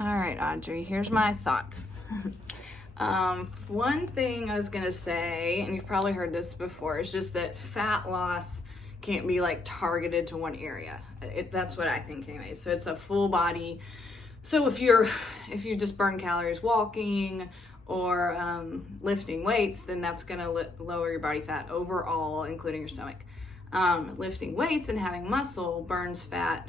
All right, Audrey, here's my thoughts. One thing I was gonna say, and you've probably heard this before, is just that fat loss can't be like targeted to one area. That's what I think anyway. So it's a full body. So if you just burn calories walking or lifting weights, then that's gonna lower your body fat overall, including your stomach. Lifting weights and having muscle burns fat,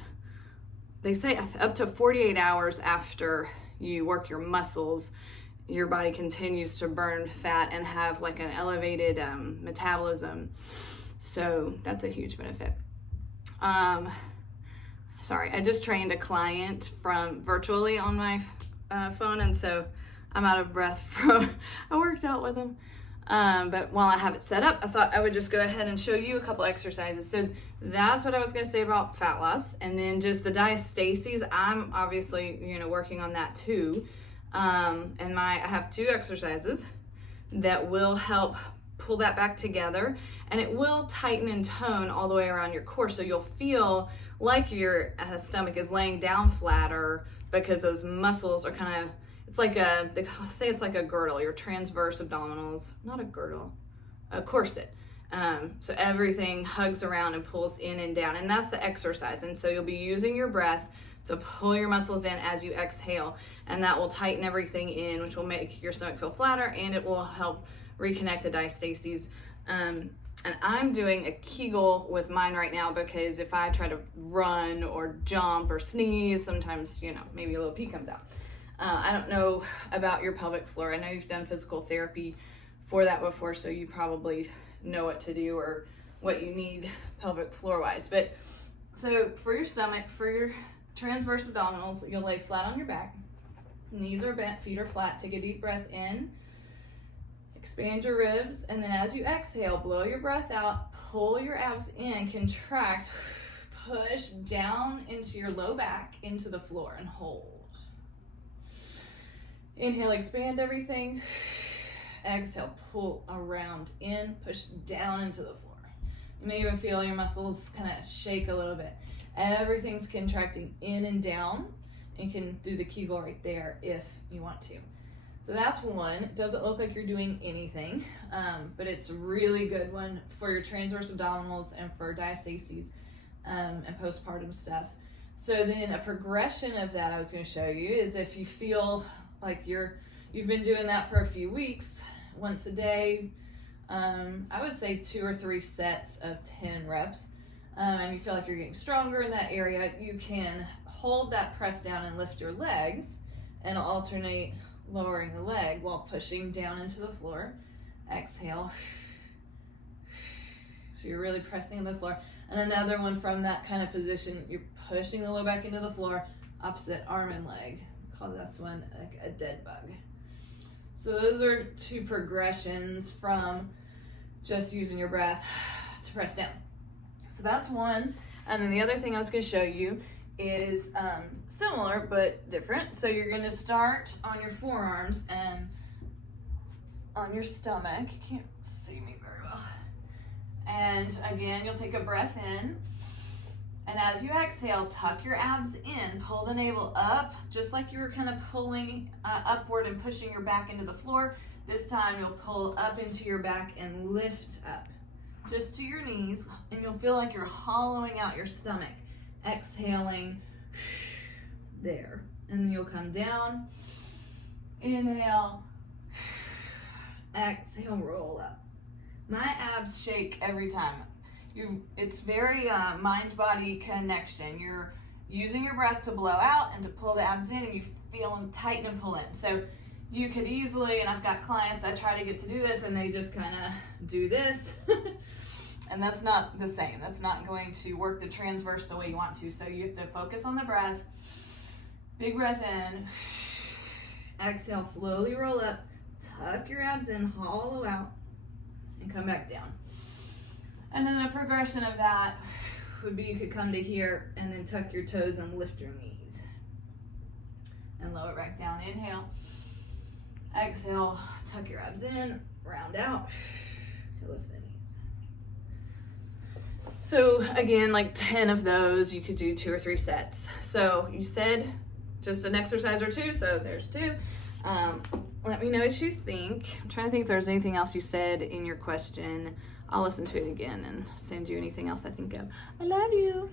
they say up to 48 hours after you work your muscles, your body continues to burn fat and have like an elevated metabolism. So that's a huge benefit. Sorry, I just trained a client from virtually on my phone, and so I'm out of breath from, I worked out with him. But while I have it set up, I thought I would just go ahead and show you a couple exercises. So that's what I was going to say about fat loss. And then just the diastases, I'm obviously, working on that too. And I have 2 exercises that will help pull that back together, and it will tighten and tone all the way around your core. So you'll feel like your stomach is laying down flatter because those muscles are kind of, it's like they say it's like a girdle, your transverse abdominals, not a girdle, a corset. So everything hugs around and pulls in and down, and that's the exercise. And so you'll be using your breath to pull your muscles in as you exhale, and that will tighten everything in, which will make your stomach feel flatter, and it will help reconnect the diastases. And I'm doing a Kegel with mine right now because if I try to run or jump or sneeze, sometimes, maybe a little pee comes out. I don't know about your pelvic floor. I know you've done physical therapy for that before, so you probably know what to do or what you need pelvic floor wise. But so for your stomach, for your transverse abdominals, you'll lay flat on your back. Knees are bent, feet are flat. Take a deep breath in. Expand your ribs, and then as you exhale, blow your breath out, pull your abs in, contract, push down into your low back, into the floor, and hold. Inhale, expand everything. Exhale, pull around in, push down into the floor. You may even feel your muscles kind of shake a little bit. Everything's contracting in and down. You can do the Kegel right there if you want to. So that's one. It doesn't look like you're doing anything, but it's a really good one for your transverse abdominals and for diastases and postpartum stuff. So then a progression of that I was going to show you is if you feel like you've been doing that for a few weeks, once a day, I would say 2 or 3 sets of 10 reps, and you feel like you're getting stronger in that area, you can hold that press down and lift your legs and alternate lowering the leg while pushing down into the floor. Exhale. So you're really pressing the floor. And another one from that kind of position, you're pushing the low back into the floor, opposite arm and leg. Call this one like a dead bug. So those are 2 progressions from just using your breath to press down. So that's one. And then the other thing I was going to show you is similar but different. So you're going to start on your forearms and on your stomach. You can't see me very well. And again, you'll take a breath in. And as you exhale, tuck your abs in, pull the navel up, just like you were kind of pulling upward and pushing your back into the floor. This time you'll pull up into your back and lift up just to your knees, and you'll feel like you're hollowing out your stomach. Exhaling there, and then you'll come down, inhale, exhale, roll up. My abs shake every time. It's very mind-body connection. You're using your breath to blow out and to pull the abs in, and you feel them tighten and pull in. So you could easily, and I've got clients that try to get to do this and they just kind of do this and that's not the same. That's not going to work the transverse the way you want to. So you have to focus on the breath. Big breath in. Exhale, slowly roll up. Tuck your abs in, hollow out, and come back down. And then the progression of that would be you could come to here and then tuck your toes and lift your knees. And lower it back down. Inhale. Exhale, tuck your abs in, round out, lift the knees. So again, like 10 of those, you could do 2 or 3 sets. So you said just an exercise or two, so there's two. Let me know what you think. I'm trying to think if there's anything else you said in your question. I'll listen to it again and send you anything else I think of. I love you.